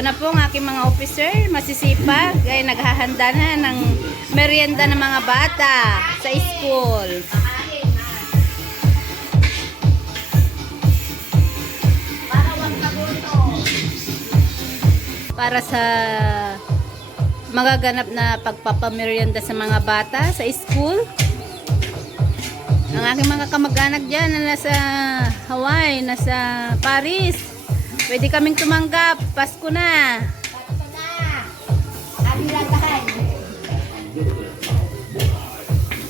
Ito na po ang aking mga officer, masisipag, ay naghahanda na ng merienda ng mga bata sa school. Para sa magaganap na pagpapamerienda sa mga bata sa school. Ang aking mga kamag-anak dyan na nasa Hawaii, nasa Paris, pwede kaming tumanggap. Pasko na.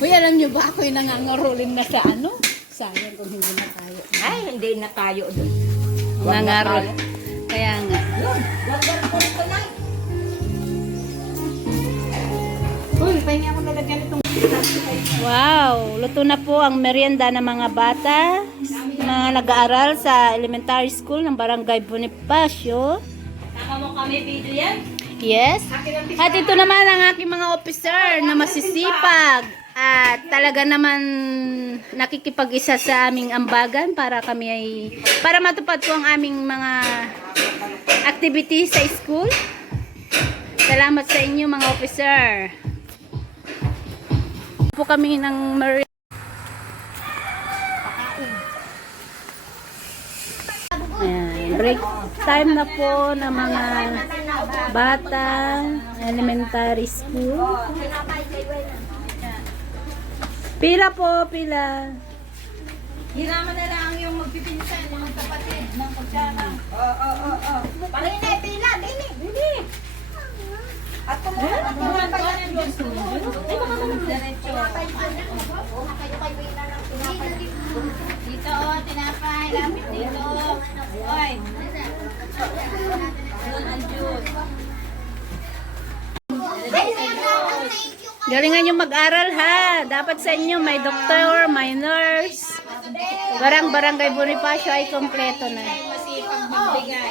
Uy, alam nyo ba ako yung nangangaroling na sa ano? Sayang kung hindi na tayo. Ay, hindi na tayo doon. Nangangarol. Kaya nga. Uy, pahinga ako nalagyan itong... Wow, luto na po ang merienda ng mga bata, mga nag-aaral sa elementary school ng Barangay Bonifacio. Tama mo kami video yan? Yes. At ito naman ang aking mga officer na masisipag at talaga naman nakikipag-isa sa aming ambagan para kami ay para matupad po ang aming mga activities sa school. Salamat sa inyo mga officer. Po kami ng ayan, break time na po ng mga bata elementary school. Pila po, pila. Hiraman na lang yung magpipinsan, yung magkapatid ng kutsara. Oo. Pangin na, pila, dini. At kumuha pa yan yung gusto mo. Ay, baka naman diretso. Dito, tinapay, lapit dito. Oy. Doon ang juice. Galingan nyo mag-aral ha. Dapat sa inyo may doktor, may nurse. Barangay Bonifacio ay kompleto na. Masipag magbigay.